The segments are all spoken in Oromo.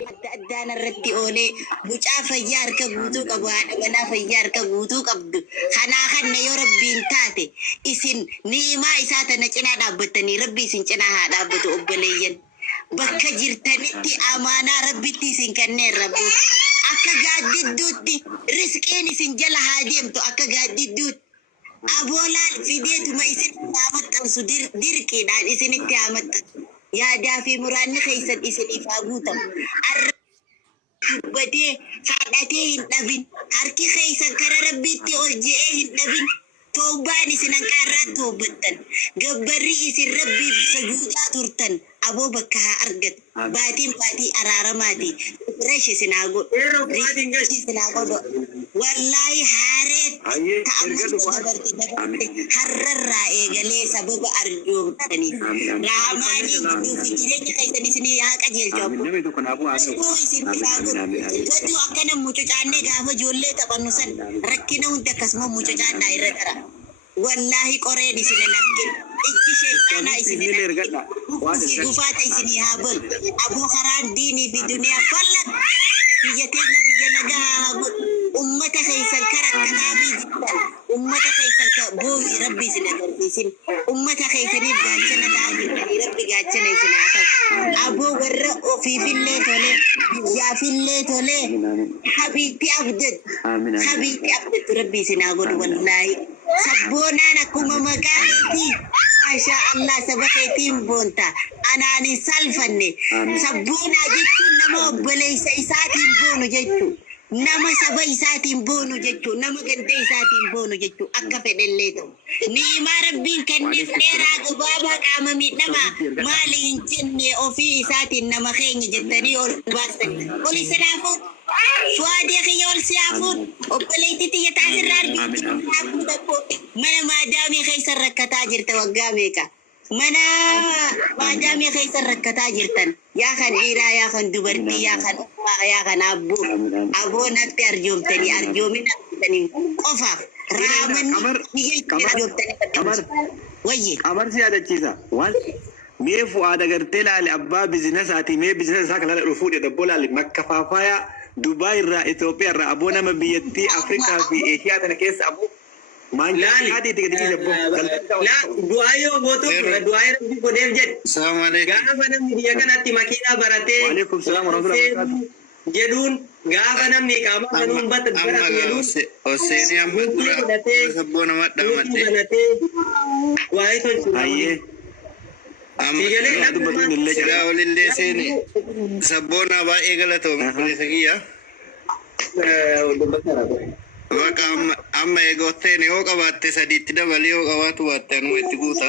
Addaan irratti oolee mucaa fayyaa harka guutuu qabu haadha manaa fayyaa harka guutuu qabdu kanaa kanna yoo rabbiin taate isin ni'imaa isaa tana cinaa dhaabbattanii rabbi isin cinaa haa dhaabbatu obboleeyyan bakka jirtanitti amaanaa rabbitti isin kanneen rabbu akka gaaddidduutti riskiin isin jala haa deemtu akka gaaddidduutti aboolaan fideetuma isin haamaxxansu dirqiidhaan isinitti haamaxxansu yaadaa fi muraanni keessan isiniif haa guutamu. Dubbatee haadhatee hin dhabin harki keessan kara rabbiitti ol je'ee hin dhabin toobaan isin hanqaarraa toobattan gabbarri isin rabbiif sajuudaa turtan aboo bakka haa argatu baatiin baatii araaramaati resh isin haa godhu isin haa godhu wallaahi haareet ta'ammas dabarte harrarraa eegalee sababa arjoomtaniif raamaanii gidduu fi jireenya keessan isinii haa qajeelchu isin haa godhu gatuu akkana mucucaannee gaafa ijoollee taphannu san rakkina hunda akkasuma mucucaannaa irra qara wallahi qoreen isin hin argin ijji sheettaanaa isin hin argin gufaata isinii haa bol aboo karaan diinii fi duniyaa ballan biyya teenya biyya nagaa haa godhu ummata keessan karakkanaa fi jibban ummata keessan boo'i rabbi isin agarsiisin ummata keessaniif gaachana ta'aa jirtanii rabbi gaachana isin haa ta'u aboo warra ofiifillee tolee biyyaafillee tolee habiitti abdatu rabbi isin haa godhu wallaahi sabboonaan akkuma maqaa keetii maashaa Allah saba keetiin boonta anaanin salfanne sabboonaa jechuun nama obboleessa isaatiin boonu jechuu nama saba isaatiin boonu jechuu nama ganda isaatiin boonu jechuu akka fedhellee ta'u ni'imaa rabbiin kenneef dheeraa gabaabaa qaama miidhamaa maali hin jenne ofii isaatiin nama keenya jettanii ol baastanii ol isinaafuun suwaadee kiyya ol siyaafuun obboleettii xiyya taasirraa arbii mana maadaamii keessan rakkataa jirta waggaa meeqa mana maadaamii keessan rakkataa jirtan yaa kan dhiiraa yaa kan dubartii yaa kan uffaa yaa kan abboo natti arjoomtanii arjoomina arjoomtanii qofaaf raamanni biyya arjoomtanii wayye amarsi yaadachiisa waan mee fu'aada gartee laale abbaa bizinasaatii mee bizinasa isaa kana dhufuu dhedhaboo laale makka faafaayaa Dubai irraa Itoophiyaa irraa aboo nama biyyattii Afrikaa fi Eeshiyaa tana keessa aboo maanjaa du'aayoo gootu du'aayoo rabbi godheef jedhe gaafa namni biyya kanatti makiinaa baratee jedhuun gaafa namni qaama kanuun baratu jedhuun Hosseeni amma dura sabboo nama dhamatee waa'ee tolchuudhaan Sigaa olillee seeni sabboona baay'ee galatoome isa kiyya. Bakka amma eegotteen yoo qabaatte sadiitti dabalee yoo qabaatu baatte anuma itti guuta.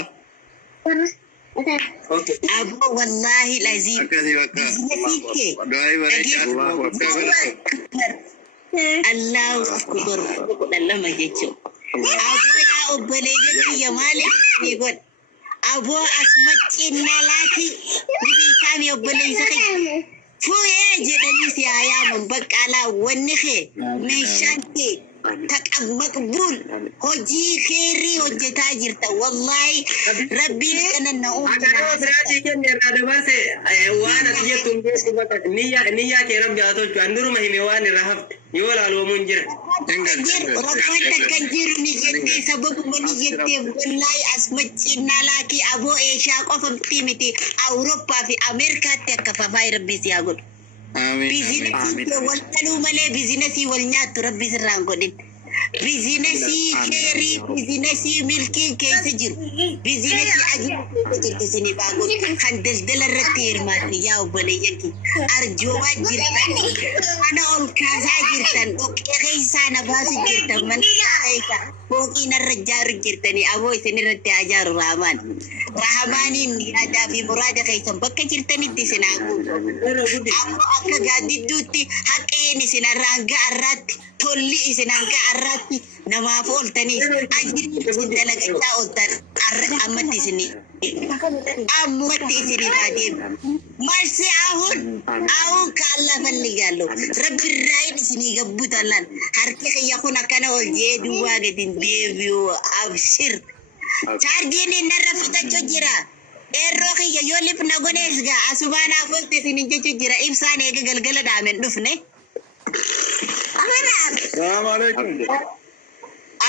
Aboo wallaahi laziim. Akkasii bakka du'aayi bareechaa bakka galatoome. Allahu akbar kudhan lama jechuudha. Aboo yaa obboleeyyan kiyya maaliif ni godha? Aboo asmachiin naalaati bibiikaami obboleessa kee fuuyee jedhanii si haayaaman baqqaalaa wanni kee meeshaan kee taqab maqbuul hojii keerii hojjetaa jirta wallaahi rabbiin kananna Agaroo biraatii kenne irraa dabarse waan ati jettuun beeku bakka niyyaa kee rabbi haa tolchu anduruma hime waan irraa hafte yoo laaloomuun jira. Rakkoon takkan jiru ni jettee sababuma ni jetteef wallaahi asmachiin naalaakii aboo eeshaa qofatti miti Awurooppaa fi Ameerikaatti akka fafaa rabbi si haa godhu. Bizinesii wal dhaluu malee bizinesii wal nyaattu rabbi sirraan godhin. Bizinesii keerii bizinesii milkiin keessa jiru bizinesii ajaa'ibaa jirti isinii baagoon kan daldala irratti hirmaatti yaa obboleeyyanki arjoomaa jirtan mana ol kaasaa jirtan dhoqqee keessaa na baasu jirtan mana keessa fooqii narra ijaaru jirtanii aboo isin irratti ajaaru rahamaaniin yaadaa fi muraada keessan bakka jirtanitti isin haa guutu ammoo akka gaaddidduutti haqeen isin irraan ga'arraatti tolli isin hanga arratti namaaf ooltaniif ajirri isin dalagachaa ooltan ammatti isinii ammatti isiniif adeemu marsi ahun kaallaa falligaallo rabbi irraayin isinii gabbutalan harki kiyya kun akkana ol jee duwwaa gadin deebi'u abshir chaarjiin narra fixachuu jira Erroo kiyya yoo lifna gonees gaa asubaanaa golte isinin jechu jira ibsaan eega galgala dhaamen dhufne. Salaam alaikum.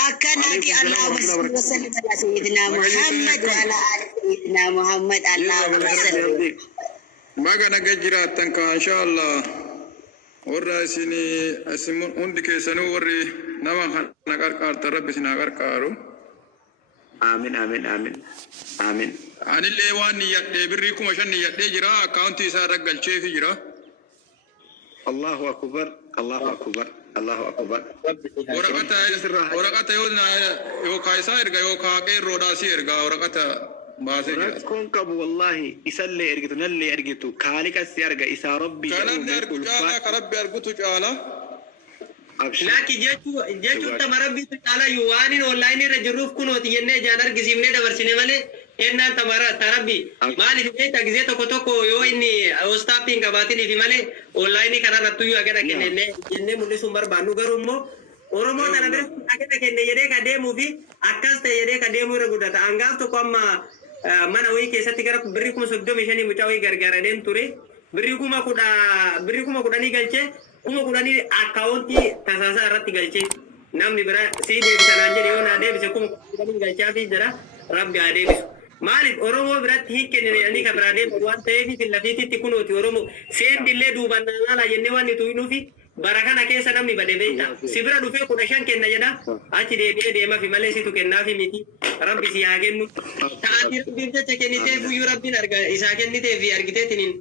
Akkanati Allahumma salli wa sallim ala sayyidina Muhammad wa ala ali sayyidina Muhammad Allahumma salli. Maga naga jiraattan ka insha Allah warra isin hundi keessanuu warri nama kana qarqaartan rabbi isin haa qarqaaru. Amin amin amin amin. Anillee waan niyyadhee birrii 5,000 niyyadhee jira akkaawuntii isaa irra galcheefi jira. Allahu akbar Allahu akbar Allahu akbar. Waraqata yoo kaayisaa erga yoo qeerroodhaa si erga waraqata baasee jira. Rakkoon qabu wallahi isallee ergitu nallee ergitu kaaliqas si arga isaa rabbi. Kanallee argu caalaa ka rabbi argutu caalaa. Laki jechuun tama rabbiitu caalaa yoo waan inni online irra jirruuf kunooti jennee jaan argisiifnee dabarsine malee ennaan ta rabbi maaliif beektaa gisee tokko yoo inni ostaappiin qabaatiniif malee online kanarrattu yoo agada kennee jennee mul'isuun barbaannu garuu immoo Oromoo tana bira agada kenne jedhee ka deemuu fi akkas ta'e jedhee ka deemuu irra guddata. Hangaaf tokko amma mana wayii keessatti gara birrii 35,000 mucaa wayii gargaaradeen ture. Birrii 10,000 galchee 10,000 akkaawuntii tasaasaa irratti galchee namni bira sii deebisanaan jedhe yoo naa deebise 10,000 galchaafii jira rabbi haa deebisu. Maaliif Oromoo biratti hin kennine ka biraa deemu waan ta'eef lafiititti kunooti Oromoo seendillee duubaan naanaa jennee waan nuti nufi bara kana keessa namni bade beekta. Si bira dhufee 15 kenna jedha achi deebi'ee deema fi malee situ kennaafi miti rabbi si haa kennu. Ta'atii rabbiin jecha kennitee fuyyuu rabbiin arga isaa kennitee fi argiteetiniin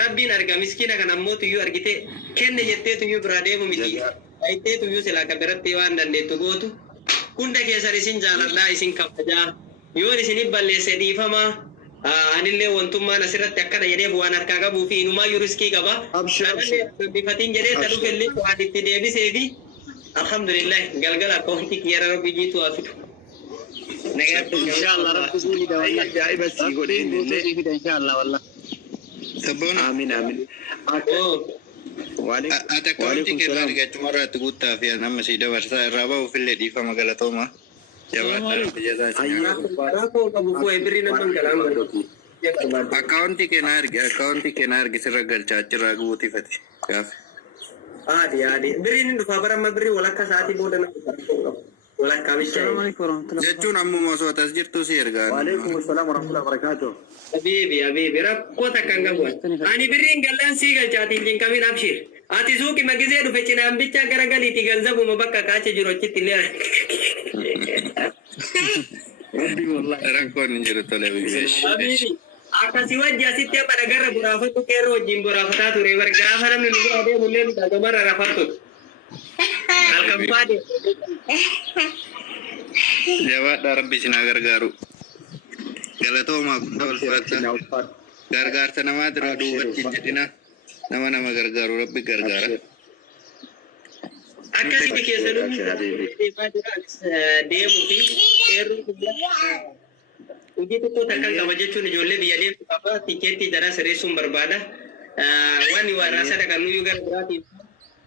rabbiin arga miskiina kan ammoo tuyyuu argite kenne jettee tuyyuu biraa deemu miti. Ayitee tuyyuu silaa ka biratti waan dandeettu gootu hunda keessan isin jaaladhaa isin kabajaa. Yoon isinif balleesse dhiifamaa anillee wantummaan asirratti akkana jedheef waan harkaa qabuu fi inumaa riskii qaba. Bifatiin jedhee ta dhufellee waan itti deebisee fi alhamdulillah galgala akkaawuntii kiyyaara rabbi jiitu haa fidu. Inshallah rabbi sini da wallahi ajaiba si godhe inni inshallah wallahi. Sabboon Amin amin. ati akkaawuntii keerraa argachumarratti guuttaa fi amma si dabarsaa irraa ba'uufillee dhiifama galatooma. Akkaawuntii keenaa ergi sirra galchaa achirraa guutifate gaafa. Adi biriin dhufa baramma birii walakka sa'aatii booda walakkaa bishaan. Jechuun ammuma osoo atas jirtu si ergaa. Waalaikum assalam warahmatullahi wabarakatuh. Habibi rakkoo takka hin qabu. Ani biriin gallaan sii galchaatiin jinkamin abshir. Ati suuqi magisee dhufe cinaan bicha garagaliiti ganzabuma bakka kaache jiru achitti illee. Rakkoon hin jiru tole bibeesh. Akkasii wajji asitti amma dhagarra buraafatu qeerroo wajjin buraafataa ture bar gaafa namni nu bira deemullee dhagamarra rafatu. Halkan faade. Jabaadhaa rabbi isin haa gargaaru. Galatoomaa guddaa ulfaata. Gargaarsa namaa irraa duubatti hin jedhina. Nama gargaaru rabbi gargaara. Akkasii keessanuu deemuu fi qeerroo hojii tokko takkan qaba jechuun ijoollee biyya deemtu qaba tikeettii jara sirreessuun barbaada. Wanni warraa sadaqan nuyyuu gara biraatiif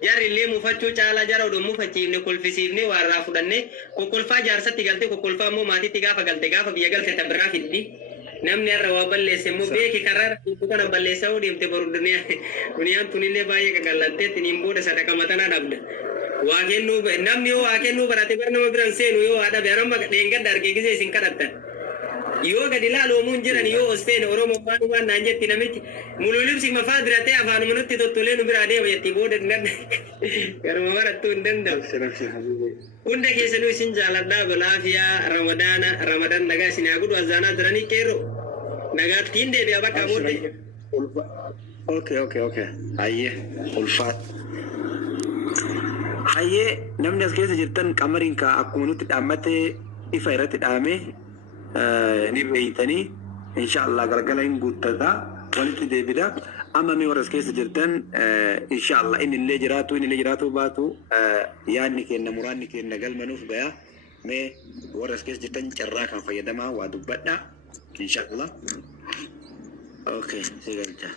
jarri illee muufachuu caalaa jara oduu muufachiifne kolfisiifne warraa fudhanne kokkolfaa jaarsatti galte kokkolfaa immoo maatiitti gaafa galte gaafa biyya galte tabirraa fiddi. Namni har'a waa balleesse immoo beeki karaa kana balleessaa oo deemte boru duniyaan tunillee baay'ee qaqallattee tiniin booda sadaqa matanaa dhabda. Waa kennuu namni yoo waa kennuu barate bar nama biran seenu yoo waa dhabe haramma dheengadda argee gisee isin kadhattan. Yoo gadi laaloomuun jiran yoo osteen Oromoo waan naan jetti namichi mululibsi mafaa biratee afaanuma nutti tottolee nu biraa deema jetti booda garuma barattuu hin danda'u. Hunda keessanuu isin jaaladhaa balaafiyaa Ramadaan nagaa isin haa godhu azaanaa jiranii qeerroo nagaattiin deebi'a bakka booddee. Okay. Hayyee ulfaat. Hayyee namni as keessa jirtan qamariin ka akkuma nutti dhaammatee ifa irratti dhaame ni beeytanii inshallah galgala hin guuttata walitti deebida. Amma mee warra as keessa jirtan inshallah inni illee jiraatu baatu yaadni kenna muraanni kenna galmanuuf gayaa mee warra as keessa jirtan carraa kan fayyadamaa waa dubbadha inshallah. Okay, sigalcha.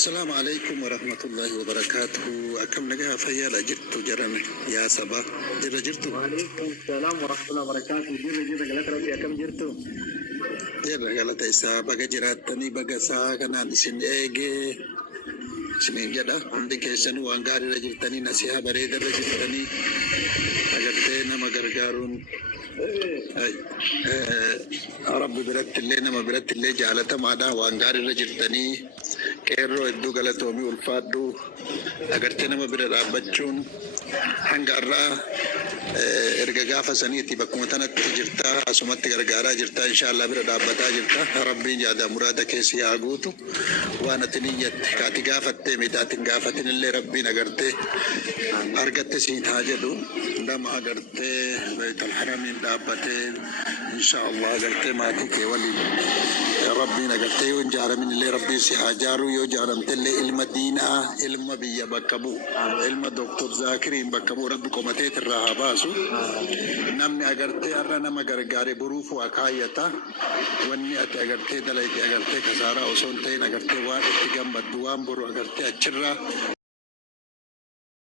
Assalamualaikum warahmatullahi wabarakatuh. Akam nagaa fayyaadha jirtu jarame yaa sabaa jirra jirtu. Waalaikumsalam warahmatullahi wabarakatuh. Jirra galata rabbi akkam jirtu. Jirra galata isaa baga jiraattanii baga isaa kanaan isin eege isiniin jedha hundi keessan waan gaariirra jirtanii nasihaa bareedarra jirtanii agartee nama gargaaruun Rabbi biratti illee nama biratti illee jaalatamaadha waan gaariirra jirtanii qeerroo hedduu galatoomii ulfaadhu agartee nama bira dhaabbachuun hanga irraa erga gaafa saniiti bakkuma tanatti jirta asumatti gargaaraa jirta inshaallah bira dhaabbataa jirta rabbiin yaada muraada keessi haa guutu waan ati niyyatte kaati gaafattee midhaatiin gaafatin illee rabbiin agartee argatte siin haa jedhu nama agartee baytal haramiin dhaabbatee inshaallah agartee maatii kee waliin rabbiin agartee yoo hin jaaramin illee rabbiin si haa jaaru yoo jaaramte illee ilma diinaa ilma biyya bakka bu'u ilma doktor Zaakiriin bakka bu'u rabbi qomateet irraa haa baasu namni agartee har'a nama gargaare boruuf waa kaayyata wanni ati agartee dalayti agartee kasaaraa osoo hin ta'in agartee waan itti gammaddu waan boru agartee achirraa